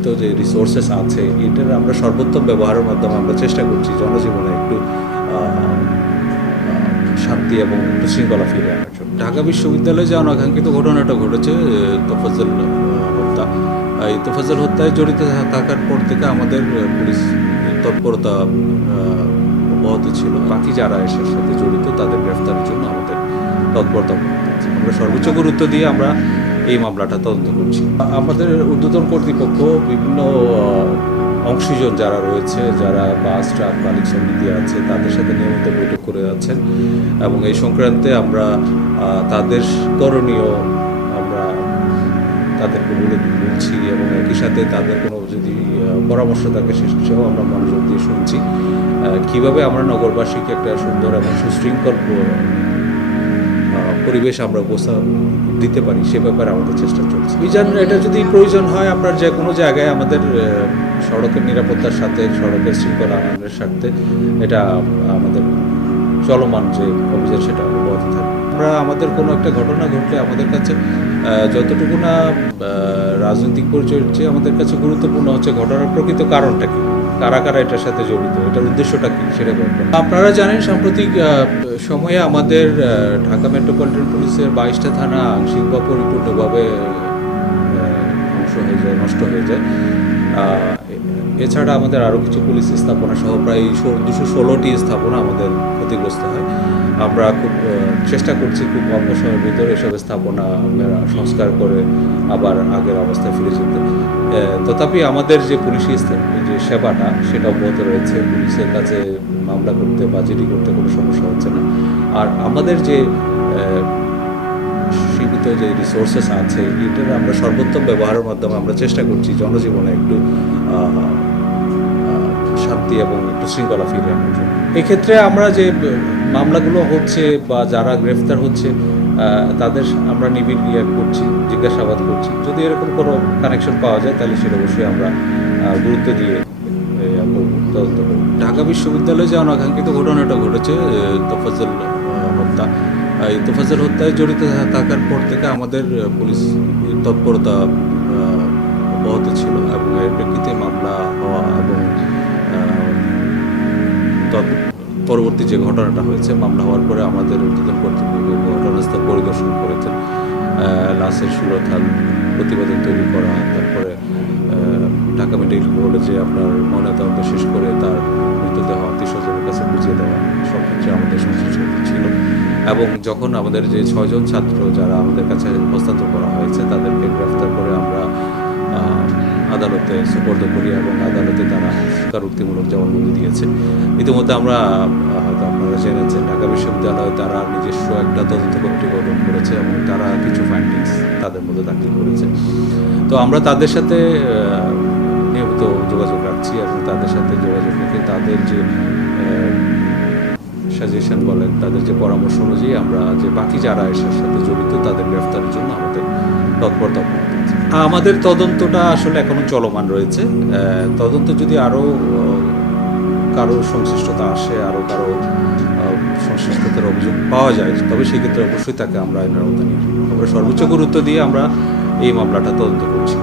সীমিত যে রিসোর্সেস আছে এটার আমরা সর্বোত্তম ব্যবহারের মাধ্যমে আমরা চেষ্টা করছি জনজীবনে একটু শান্তি এবং একটু শৃঙ্খলা ফিরে আনার জন্য। ঢাকা বিশ্ববিদ্যালয়ে যে অনাকাঙ্ক্ষিত ঘটনাটা ঘটেছে তোফাজ্জল হত্যা, এই তোফাজ্জল হত্যায় জড়িত থাকার পর থেকে আমাদের পুলিশ তৎপরতা অব্যাহত ছিল। বাকি যারা এসের সাথে জড়িত তাদের গ্রেফতারের জন্য আমাদের তৎপরতা আমরা সর্বোচ্চ গুরুত্ব দিয়ে আমরা এই মামলাটা তদন্ত করছি। আমাদের ঊর্ধ্বতন কর্তৃপক্ষ বিভিন্ন অংশীজন যারা রয়েছে, যারা বাস ট্রাক মালিক সমিতি আছে তাদের সাথে নিয়মিত বৈঠক করে যাচ্ছেন এবং এই সংক্রান্তে আমরা তাদের করণীয় আমরা তাদেরকে বলছি এবং একই সাথে তাদের কোনো যদি পরামর্শ থাকে সেটাও আমরা মনোযোগ দিয়ে শুনছি। কীভাবে আমরা নগরবাসীকে একটা সুন্দর এবং সুশৃঙ্খল পরিবেশ আমরা উপস্থাপন দিতে পারি সে ব্যাপারে আমাদের চেষ্টা চলছে। এটা যদি প্রয়োজন হয় আপনার যে কোনো জায়গায় আমাদের সড়কের নিরাপত্তার সাথে সড়কের শৃঙ্খলা আনয়নের স্বার্থে এটা আমাদের চলমান যে অভিযান সেটা অব্যাহত থাকবে। আমরা আমাদের কোনো একটা ঘটনা ঘটলে আমাদের কাছে যতটুকু না রাজনৈতিক পরিচয়ের চেয়ে আমাদের কাছে গুরুত্বপূর্ণ হচ্ছে ঘটনার প্রকৃত কারণটা কী, কারা কারা এটার সাথে জড়িত, এটার উদ্দেশ্যটা কী সেটা ব্যাপার। আপনারা জানেন সাম্প্রতিক সময়ে আমাদের ঢাকা মেট্রোপলিটন পুলিশের 22টা থানা আংশিক বা পরিপূর্ণভাবে নষ্ট হয়ে যায়। এছাড়া আমাদের আরও কিছু পুলিশ স্থাপনা সহ প্রায় 216টি স্থাপনা আমাদের ক্ষতিগ্রস্ত হয়। আমরা খুব চেষ্টা করছি খুব অল্প সময়ের ভিতরে এসব স্থাপনা সংস্কার করে আবার আগের অবস্থায় ফিরে যেতে। তথাপি আমাদের যে পুলিশি যে সেবাটা সেটা অব্যাহত রয়েছে। পুলিশের কাছে মামলা করতে বা জিডি করতে কোনো সমস্যা হচ্ছে না। আর আমাদের যে সীমিত যে রিসোর্সেস আছে এটার আমরা সর্বোত্তম ব্যবহারের মাধ্যমে আমরা চেষ্টা করছি জনজীবনে একটু শান্তি এবং একটু শৃঙ্খলা ফিরে আনার জন্য। এক্ষেত্রে আমরা যে মামলাগুলো হচ্ছে বা যারা গ্রেফতার হচ্ছে তাদের আমরা নিবিড় করছি, জিজ্ঞাসাবাদ করছি। যদি এরকম কোনো কানেকশন পাওয়া যায় তাহলে সেটা অবশ্যই আমরা গুরুত্ব দিয়ে তদন্ত করব। ঢাকা বিশ্ববিদ্যালয়ে যে অনাকাঙ্ক্ষিত ঘটনাটা ঘটেছে তোফাজ্জল হত্যা, এই তোফাজ্জল হত্যায় জড়িত থাকার পর থেকে আমাদের পুলিশ তৎপরতা অব্যাহত ছিল এবং এর প্রেক্ষিতে মামলা হওয়া এবং পরবর্তী যে ঘটনাটা হয়েছে মামলা হওয়ার পরে আমাদের ঊর্ধ্বতন কর্তৃপক্ষ ঘটনাস্থল পরিদর্শন করেছেন, লাশের সুরতহাল প্রতিবেদন তৈরি করা, তারপরে ঢাকা মেডিকেল কলেজে আপনার ময়নাতদন্ত শেষ করে তার মৃতদেহ আত্মীয়স্বজনের কাছে বুঝিয়ে দেওয়া সব ক্ষেত্রে আমাদের সংশ্লিষ্ট ছিল। এবং যখন আমাদের যে 6 জন ছাত্র যারা আমাদের কাছে হস্তান্তর করা হয়েছে তাদেরকে গ্রেফতার করে আমরা আদালতে সুপর্দ করি এবং আদালতে তারা স্বীকারোক্তিমূলক জবানবন্দি দিয়েছে। ইতিমধ্যে আমরা হয়তো আপনারা জেনেছেন ঢাকা বিশ্ববিদ্যালয়ে তারা নিজস্ব একটা তদন্ত কমিটি গঠন করেছে এবং তারা কিছু ফাইন্ডিংস তাদের মধ্যে দাখিল করেছে। তো আমরা তাদের সাথে নিয়মিত যোগাযোগ রাখছি এবং তাদের সাথে যোগাযোগ রেখে তাদের যে সাজেশন বলেন তাদের যে পরামর্শ অনুযায়ী আমরা যে বাকি যারা এসের সাথে জড়িত তাদের গ্রেফতারের জন্য আমাদের তৎপরতা। আমাদের তদন্তটা আসলে এখনো চলমান রয়েছে। তদন্ত যদি আরও কারো সংশ্লিষ্টতা আসে, আরও কারো সংশ্লিষ্টতার অভিযোগ পাওয়া যায় তবে সেক্ষেত্রে অবশ্যই তাকে আমরা আইনের আওতায় নিয়ে আমরা সর্বোচ্চ গুরুত্ব দিয়ে আমরা এই মামলাটা তদন্ত করছি।